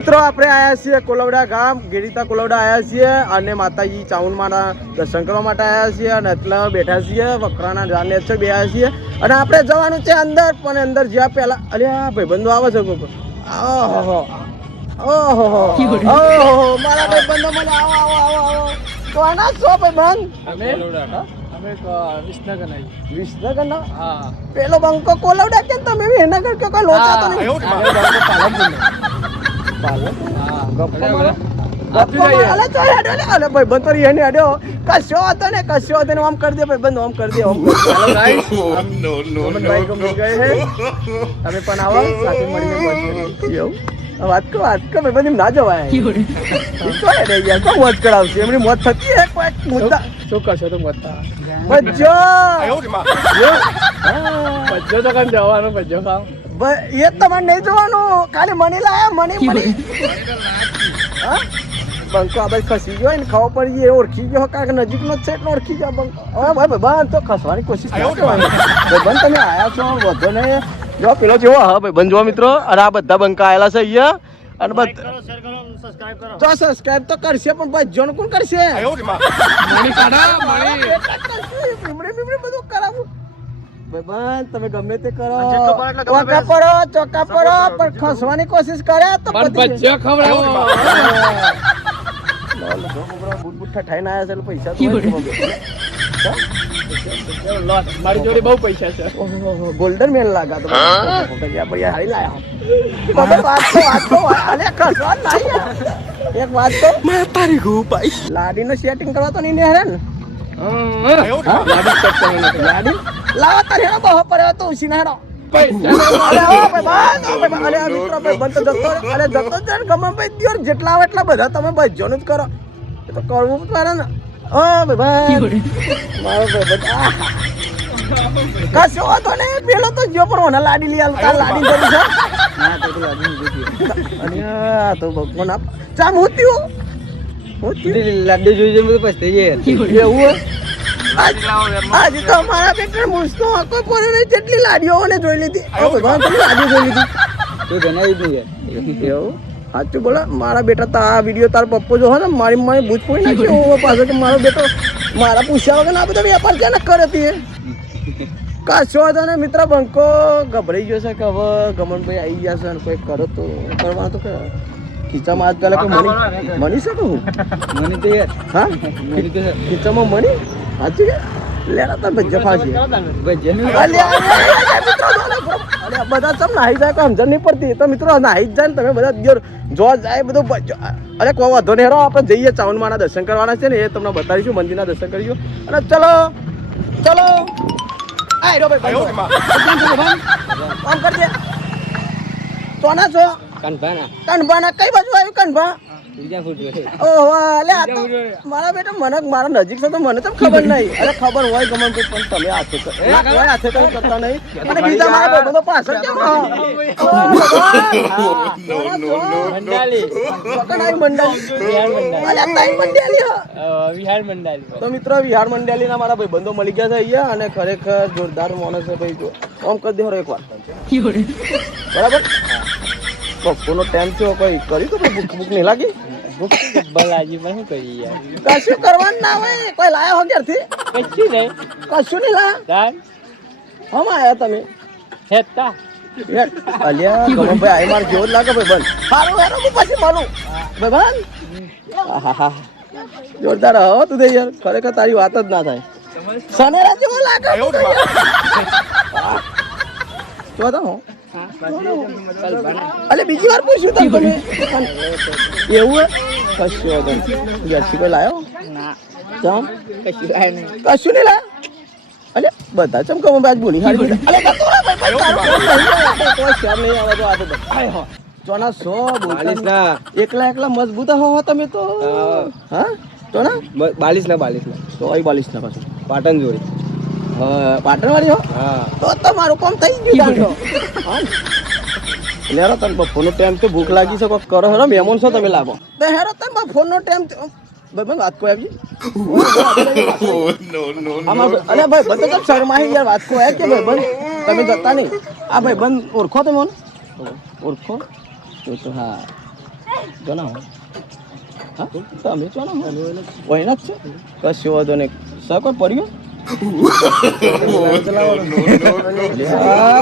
મિત્રો આપણે આયા છીએ કોલવડા ગામ ગીરીતા કોલવડા આયા છીએ અને માતાજી ચાઉંડમાના દર્શન કરવા માટે આયા છીએ અને એટલે બેઠા છીએ વકરાના જાને છે બેઠા છીએ અને આપણે જવાનું છે અંદર પણ અંદર જ્યાં પહેલા અલ્યા ભાઈબંધો આવે છે કોક ઓહો ઓહો ઓહો મારા ભાઈબંધો મને આવો આવો આવો આવો તો આના છો ભાઈબંધ અમે વિસનગરના હા પેલો બંકો કોલવડા કે તમે વિસનગર કે કોઈ લોચા તો નહીં કશો હતો ને આમ કરી દે ભાઈ બંધ આમ કરી દે તમે પણ આવો સાથે મળીને વાત કરો ભાઈ બંધ ના જવાય મોજ કરાવશે એમની મોજ થતી હે કોઈ મુદ્દા શું કરશો તો મોજતા બચ્ચો તો કઈ જવાનું બચ્ચો ખાવ એ તમારે નહીં જોવાનું ખાલી મની લાયા મની બંકો આ બાજુ ખસી ગયો ને ખબર પડી ગઈ ઓળખી ગયો કારણ કે નજીકનો જ છે એટલે ઓળખી ગયો બંકો હવે ભાઈ બંધ તો ખસવાની કોશિશ બંધ તમે આયા છો વધો ને જો પેલો જેવો હા ભાઈ બંધ જો મિત્રો અને આ બધા બંકા આવેલા છે અહીંયા અને તો સબસ્ક્રાઇબ તો કરશે પણ ભાઈ જોન કોણ કરશે બધું કરાવું ભાઈ તમે ગમે તે કરો ચોકા પડો પણ ખસવાની કોશિશ કરે તો ઠાઈને આવ્યા છે પૈસા મારી જોડે બહુ પૈસા છે ગોલ્ડન મેલ લાગા તો હારી લાયા એક વાત તો લાડી નો સેટિંગ કરવા તો નહીં હેરે ને લાડી લાવા તારે હેડો બહો પડ્યો તો ઉસી ના હેડો જેટલા આવે એટલા બધા તમે ભજ્યો જ કરો એ તો કરવું પડે ને કશો હતો ને પેલો તો જો પણ લાડી લઈ આવતા લાડી જરૂર છે તો ભગવાન આપ ચામ હોત્યું લાડુ જોઈ બધું પછતાઈ એવું આજે તો અમારા બેટા મૂછનો હકો પડે ને જેટલી લાડીઓને જોઈ લીધી ભગવાન તમે લાડી જોઈ લીધી તો જણાવી દઈએ એવું સાચું બોલો મારા બેટા તો આ વિડીયો તાર પપ્પો જો ને મારી મારી બૂજ પડી નાખ્યો પાછો કે મારો બેટો મારા પૂછ્યા વગર આ બધો વેપાર ક્યાં કરે હતી કશો હતો ને મિત્ર બંકો ગભરાઈ ગયો છે કે હવે ગમનભાઈ આવી ગયા છે અને કોઈ કરો તો કરવાનું તો ખીચામાં આજ પેલા કોઈ મની શકે હું મની તો યાર હા ખીચામાં મની સાચું કે લેડા તા ભજ્જા ફાંસી બધા ચમ નાહી જાય કોઈ સમજણ નહીં પડતી તો મિત્રો નાહી જ જાય ને તમે બધા જો જાય બધું અરે કોઈ વાંધો નહીં હેરો આપણે જઈએ ચાઉંડમાના દર્શન કરવાના છે ને એ તમને બતાવીશું મંદિરના દર્શન કરીશું અને ચલો ચલો આ હેરો ભાઈ કામ કરજે કોના છો કનભાના કઈ બાજુ આવ્યું કનભા મારા બેટા મને મારા નજીક છે તો મને તો ખબર નહીં અરે ખબર હોય ગમે પણ તમે હાથે કઈ કરતા નહીં અને બીજા મારા ભાઈબંધો પાછળ કેમ તો મિત્રો વિહાર મંડાલી ના મારા ભાઈબંધો મળી ગયા છે અહીંયા અને ખરેખર જોરદાર માણસ છે ભાઈ જો આમ કરી દે એક વાર બરાબર બપોરનો ટાઈમ થયો કોઈ કરી તો ભૂખ નહીં લાગી કશું કરવાનું ના હોય કોઈ લાયા હો ક્યારથી કશું નહીં લાયા હમ આયા તમે અલ્યા ભાઈ આઈ માર જેવો જ લાગે ભાઈ બંધ સારું હેરો હું પછી મળું ભાઈ બંધ જોરદાર હો તું યાર ખરેખર તારી વાત જ ના થાય સનેરા જેવો લાગે જો તો હું અલે બીજી વાર પૂછ્યું તમે એવું કશું હતું જર્સી કોઈ લાયો ચમ કશું નહીં લાયો અલે બધા ચમ કમ આજ બોલી હારી અલે ચોના 100 એકલા મજબૂત હો તમે તો હા ચોના 42 ના તો 42 ના પાછું પાટણ જોડી પાટણ વાળી હો તો તમારું કામ થઈ ગયું હેરો તમે બપોરનો ટાઈમ તો ભૂખ લાગી છે કોક કરો હેરો મહેમાન છો તમે લાગો તો હેરો તમે બપોરનો ટાઈમ ભાઈ વાત કોઈ આવી અરે ભાઈ બંધ તો શર્માહી યાર વાત કોઈ કે ભાઈ બંધ તમે જતા નહીં આ ભાઈ બંધ ઓળખો તમે ઓળખો તો હા ચોના હો હા તમે ચોના હો વહીના જ છે કશું વાંધો નહીં સર કોઈ પડ્યું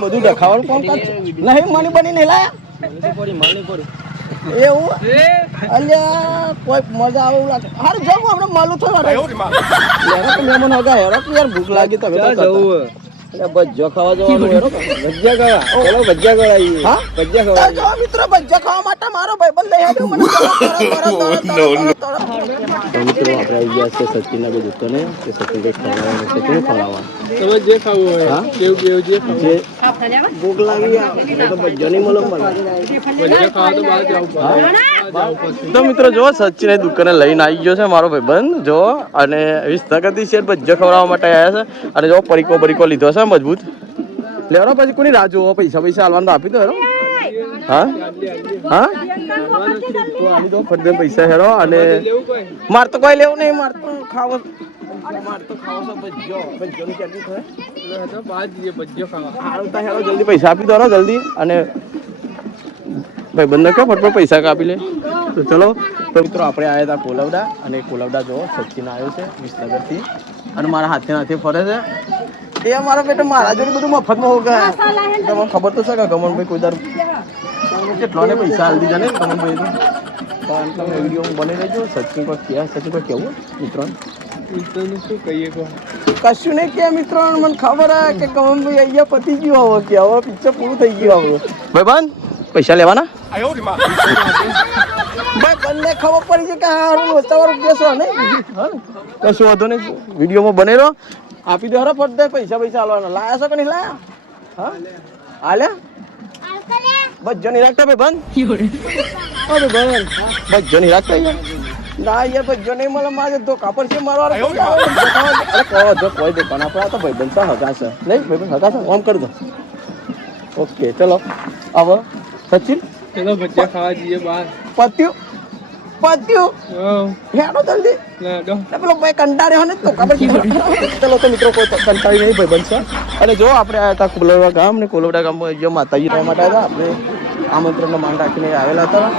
બધું દેખાવાનું કામ કર નહીં મની બની નહીં લાયા એવું અલ્યા કોઈ મજા આવે એવું લાગે હારું જવું હમણાં માલું થયું મહેમાન હગા હેરો યાર ભૂખ લાગી તમે જવું ભજીયા ખાવા જવાનું હેરો ભજીયા ખાવા ચલો ભજીયા ખવડાવીએ હા ભજીયા ખવડાવીએ જો મિત્રો ભજીયા ખાવા માટે મારો ભાઈબંધ લઈ આવ્યો મને મિત્રો આપણે આવી ગયા છે સચિનના બે દુકાને કે સચિનભાઈ ખાવાનું છે કેવું ખાવાનું તમે જે ખાવું હોય હા કેવું જે ખાવું ભૂખ લાગી તો ભજીયા નહીં મળે ભજીયા ખાવા તો બહાર જવું પડે તો મિત્રો જો સચિને દુકાને લઈને આવી ગયો છે મારો ભાઈબંધ જો અને 20 ટકાથી શેર ભજીયા ખવડાવવા માટે આવ્યા છે અને જો પરીકો લીધો છે મજબૂત લેવાનો પછી કોની રાહ જોવો પૈસા હાલવાનું આપી દો હેરો હા હા તો ફરતે પૈસા હેરો અને માર તો કોઈ લેવું નહીં માર તો ખાવો જલ્દી પૈસા આપી દો જલ્દી અને ભાઈ બંને કે ફટફટ પૈસા કાપી લે તો ચલો તો મિત્રો આપણે આવ્યા હતા કોલવડા અને કોલવડા જો સચિન આવ્યો છે વિસનગરથી અને મારા હાથે ફરે છે એ મારા બેટા મારા જોડે બધું મફતમાં હો ગયા તમને ખબર તો છે કે ગમનભાઈ કોઈ દર કેટલાને પૈસા હાલ દીધા ને ગમનભાઈ તો તમે વિડીયો બની રહેજો સચિન પર કેવું મિત્રો શું કહીએ કશું નહીં કે મિત્રો મને ખબર હે કે ગમનભાઈ અહીંયા પતી ગયો હવે કે હવે પિક્ચર પૂરું થઈ ગયું હવે ભાઈ બંધ પૈસા લેવાના ભાઈ બંને ખબર પડી છે કે હારું વસ્તાવાળું કેસો ને કશું વાંધો નહીં વિડીયોમાં બનેલો આપી દો હરો ફટ દે પૈસા હાલવાના લાયા છો કે નહીં લાયા હા હાલ્યા ભજ્જો નહીં રાખતા ભાઈ બંધ ભજ્જો નહીં રાખતા ના યાર ભજ્જો નહીં મળે મારે ધોકા પર છે મારવા કોઈ દુકાન આપણા તો ભાઈ બંધ હગાશે નહીં ભાઈ બંધ હગાશે ઓમ કરી દો ઓકે ચલો હવે સચિન ચલો ભજીયા ખાવા જઈએ બહાર પત્યું હેડો જલ્દી પેલો ભાઈ કંટાળ્યો ને તો ખબર ચલો તો મિત્રો કોઈ કંટાળી નહીં ભાઈ બનશે અને જો આપણે આવ્યા હતા કોલવડા ગામ ને કોલવડા ગામમાં જે માતાજી રહેવા માટે આવ્યા આપણે આમંત્રણનો માન રાખીને આવેલા હતા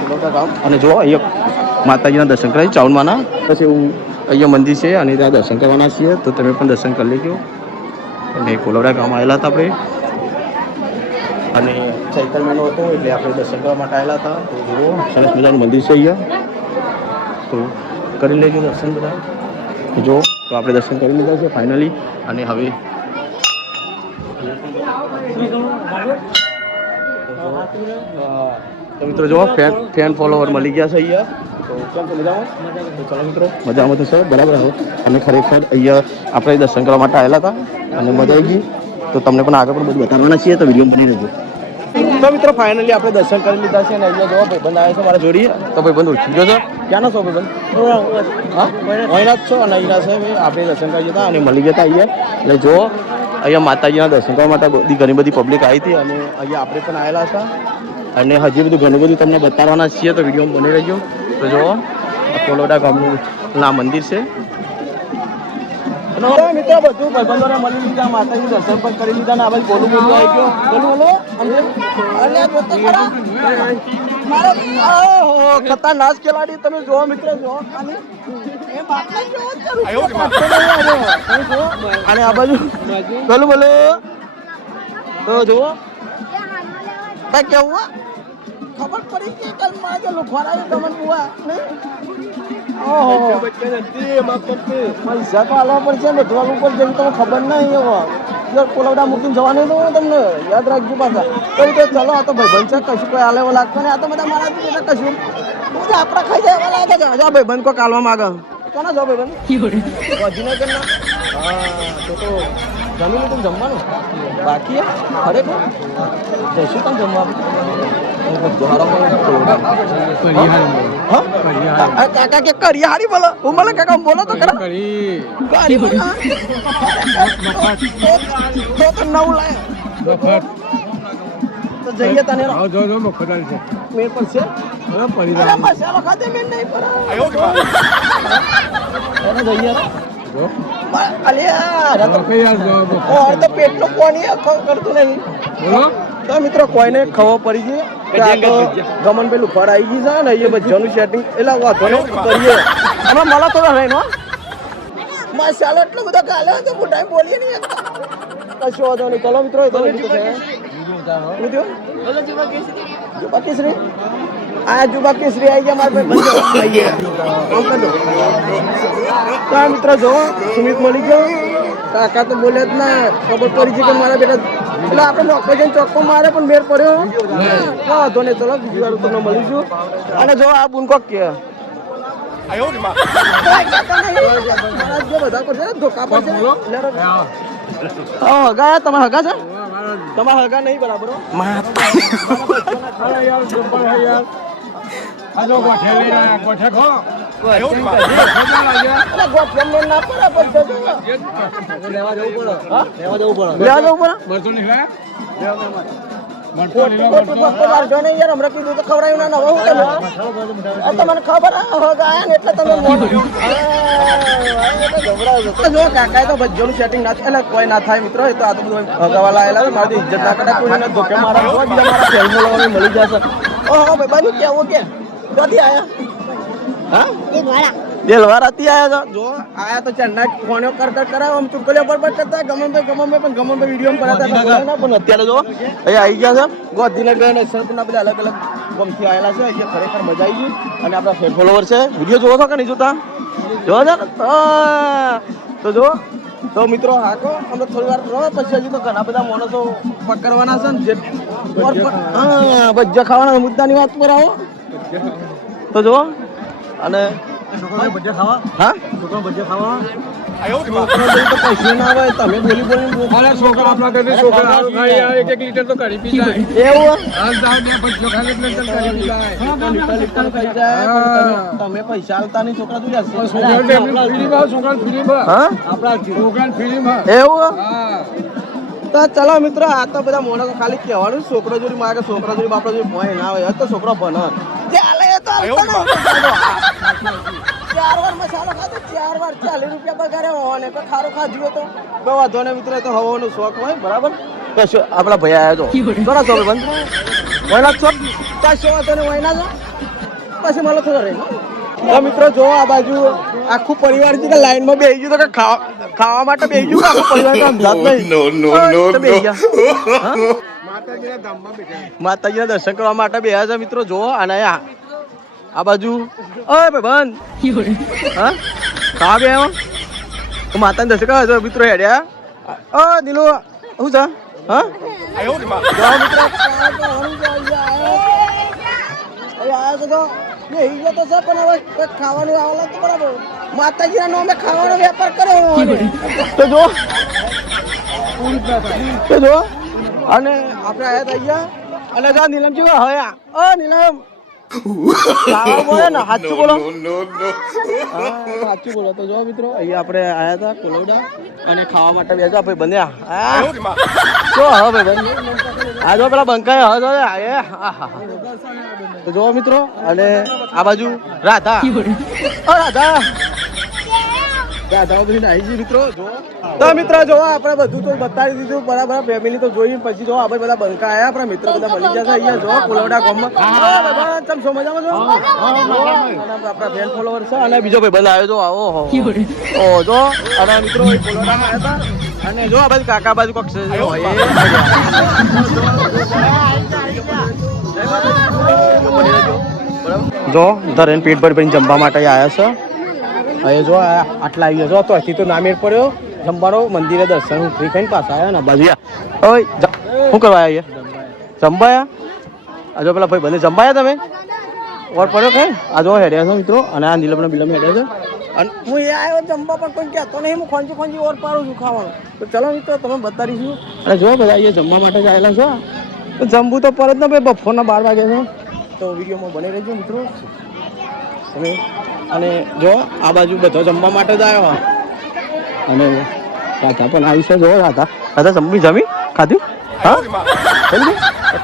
કોલવડા ગામ અને જો અહીંયા માતાજીના દર્શન કરાવી ચાઉનમાંના પછી એવું અહીંયા મંદિર છે અને ત્યાં દર્શન કરવાના છીએ તો તમે પણ દર્શન કરી લેજો અને કોલવડા ગામ આવેલા હતા આપણે અને સાયકલ મહિનો હતો એટલે આપણે દર્શન કરવા માટે આવેલા હતા તો જુઓ સરસ મજાનું મંદિર છે અહીંયા તો કરી લેજો દર્શન બધા જો તો આપણે દર્શન કરી લીધા છે ફાઇનલી અને હવે તો મિત્રો જો ફેન ફોલોવર મળી ગયા છે અહીંયા તો કેમ છે મજામાં તો ચાલો મિત્રો મજામાં તો સર બરાબર હો અને ખરેખર અહીંયા આપણે દર્શન કરવા માટે આવેલા હતા અને મજા આવી ગઈ તો તમને પણ આગળ પણ બધું બતાવવાના છીએ તો વિડીયો બની રહેજો તો મિત્રો ફાઇનલી આપણે દર્શન કરી લીધા છે અને અહીંયા જો ભાઈબંધ આવે છે મારા જોડી તો ભાઈબંધ ઓળખી ગયો છો ક્યાંનો છો ભાઈબંધ હા અહીંના જ છો અને અહીંના છે આપણે દર્શન કરી હતા અને મળી ગયા હતા અહીંયા એટલે જો અહીંયા માતાજીના દર્શન કરવા માટે ઘણી બધી પબ્લિક આવી હતી અને અહીંયા આપણે પણ આવેલા હતા અને હજી બધું ઘણું બધું તમને બતાવવાના છીએ તો વિડીયો બની રહેજો તો જુઓ કોલોડા ગામનું મંદિર છે મિત્રો બધું ભાઈબંધોને મળી લીધા માતાજી દર્શન પણ કરી લીધા ને આ ભાઈ બોલું આવી ગયો ખતરનાક ખેલાડી તમે જોવો મિત્રો જો અને આ બાજુ બોલો તો જુઓ કેવું ખબર પડી કે કાલ મારે લુખવાડા તમને બુઆ પૈસા તો હાલવા પડશે બધું ઉપર જેમ તમને ખબર નહીં એવો કોલવડા મૂકીને જવાનું તો તમને યાદ રાખજો પાછા તો ચલો આ તો ભાઈબંધ છે કશું કોઈ હાલે એવો લાગતો નહીં આ તો બધા મારા કશું આપણા ખાઈ જાય એવા લાગે છે હજા ભાઈબંધ કોઈ કાલવા માગે કોના જાઓ ભાઈબંધ વધીને કેમ ના હા તો જમી લીધું જમવાનું બાકી ખરેખર જઈશું તમે જમવા કાકા કે કરિયારી બોલો હું બોલો કાકા બોલો તો ખરા તો નવ લાય તો જઈએ તને મેર પર છે મસાલો ખાતે મેર નહીં પર જઈએ અલ્યા તો પેટનું પાણી કરતું નહીં તો મિત્રો કોઈને ખબર પડી ગઈ કે આ તો ગમન પેલું ફળ આવી ગઈ છે ને એ બધાનું સેટિંગ એટલે વાંધો નહીં કરીએ અમે મળો થોડા રહીને ચાલો એટલો બધો ગાલે તો હું ટાઈમ બોલીએ નહીં કશો વાંધો નહીં ચલો મિત્રો જુબા કેસરી આ જુબા કેસરી આવી ગયા મારા તો મિત્રો જો સુમિત મળી ગયો કાકા તો બોલે જ ના ખબર પડી છે કે મારા બેટા એટલે આપણે નોકો જઈને ચોખ્ખો મારે પણ મેર પડ્યો વાંધો નહીં ચલો બીજી વાર તમને મળીશું અને જો આ બુનકો કે બધા કરશે ધોકા પડશે હગા તમારા હગા છે તમારા હગા નહીં બરાબર તમને ખબર એટલે તમે કાકા તો ભજ્જોનું સેટિંગ ના એટલે કોઈ ના થાય મિત્રો એ તો આ તો બધું હગાવાલા આવેલા મારી ઇજ્જત ના કરે કોઈને ધોકે મારા બીજા મારા ફેલ મળી જશે ઓહો ભાઈ બાજુ કેવું કે ક્યાંથી આયા હા દેલવારાથી આયા છો જો આયા તો ચન્ના ફોન કરાવો આમ ચુકલીઓ પર કરતા ગમે પણ ગમે વિડીયો બનાવતા પણ અત્યારે જો અહીં આવી ગયા છે ગોધીને ગયા ને સરપના બધા અલગ અલગ ગમથી આવેલા છે અહીંયા ખરેખર મજા આવી ગઈ અને આપણા ફેન ફોલોવર છે વિડીયો જોવો છો કે નહીં જોતા જોવો છો તો જો તો મિત્રો હાકો અમે થોડી વાર રહો પછી હજી તો ઘણા બધા માણસો પકડવાના છે ને જે ભજ્જા ખાવાના મુદ્દાની વાત પર આવો તો જો અને હા પૈસા ના આવે તમે બોલી છોકરા આપણા ઘરે છોકરા એક લીટર તો કરી પી જાય એવું તમે પૈસા આલતા નહીં છોકરા એવું તો ચલો મિત્રો આ તો બધા મોણસો ખાલી કહેવાનું છોકરો જોડી મારે છોકરા જોડી બાપડા જોડી ભય ના હોય તો છોકરો ભણે ચાર વાર મસાલો ખાધો 4 વાર 40 રૂપિયા પગારે હોવાને તો ખારો ખાધ્યો તો બહુ વાંધો ને મિત્રો તો હવાનો શોખ હોય બરાબર કશો આપણા ભાઈ આવ્યા તો બરાબર તો બંધ વયના છો કશો વાંધો ને વયના છો પછી મળો થોડો રહે તો મિત્રો જો આ બાજુ આખું પરિવાર છે લાઈન માં બેસી ગયું તો કે ખાવા માટે બેસી ગયું આખું પરિવાર સમજાત નહીં માતાજીના દર્શન કરવા માટે બેહ્યા છે મિત્રો જો અને આ બાજુ ઓય ભાઈ બંધ હા ખાવા બે માતાને દર્શન કરવા છો મિત્રો હેડ્યા ઓ દિલો શું છે હા ખાવાનું આવેલા તો બરાબર માતાજીના નામે ખાવાનો વેપાર કર્યો તો જો અને આપણે આયા હતા અહીંયા અને જા નીલમ જેવા હયા ઓ નીલમ બોલો ને સાચું બોલો સાચું બોલો તો જો મિત્રો અહીંયા આપણે આયા હતા કોલોડા અને ખાવા માટે બેસા ભાઈ બન્યા જો હા ભાઈ બન આ જો પેલા બંકાય હા તો જો મિત્રો અને આ બાજુ રાધા રાધા મિત્રો જો તો મિત્રો જો આપણે બધું તો બતાવી દીધું બરાબર ફેમિલી તો જોઈ પછી જો આપણે બધા બંકા આયા આપણા મિત્રો બધા મળી જશે અહીંયા જો કોલોડા ગામમાં ચમ છો મજામાં છો આપણા ફેન ફોલોવર છે અને બીજો ભાઈ બંધ આવ્યો જો આવો ઓ જો અને મિત્રો કોલોડામાં આવ્યા હતા અને જો આ બાજુ કાકા બાજુ કોક જો ધરેન પેટ ભરીને જમવા માટે આવ્યા છે હવે જો આટલા આવી જો તો અહીંથી તો નામેર પડ્યો જમવાનો મંદિરે દર્શન ફ્રી ખાઈને પાછા આવ્યા ને બાજુ ઓય શું કરવા આવ્યા જમવાયા આ જો પેલા ભાઈ બંને જમવાયા તમે ઓર પડ્યો કઈ આ જો હેડ્યા છો મિત્રો અને આ નીલમ બિલમ હેડ્યા છે અને હું એ આવ્યો જમવા પણ કોઈ કહેતો નહીં હું ખોંચી ઓર પાડું છું ખાવાનું તો ચલો મિત્રો તમે બતાવીશું અને જો બધા અહીંયા જમવા માટે જ આવેલા છો તો જમવું તો પરત ને ભાઈ બપોરના 12 વાગે છે તો વિડીયોમાં બની રહેજો મિત્રો તમે અને જો આ બાજુ બધો જમવા માટે જ આવ્યો અને રાધા પણ આવી છે જો રાધા જમી ખાધું હા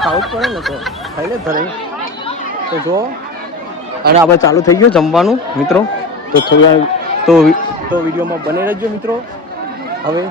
ખાવું જ પડે ને તો ખાઈ લે ધરે તો જો અને આ બાજુ ચાલુ થઈ ગયું જમવાનું મિત્રો તો થોડી તો વિડીયોમાં બની રહેજો મિત્રો હવે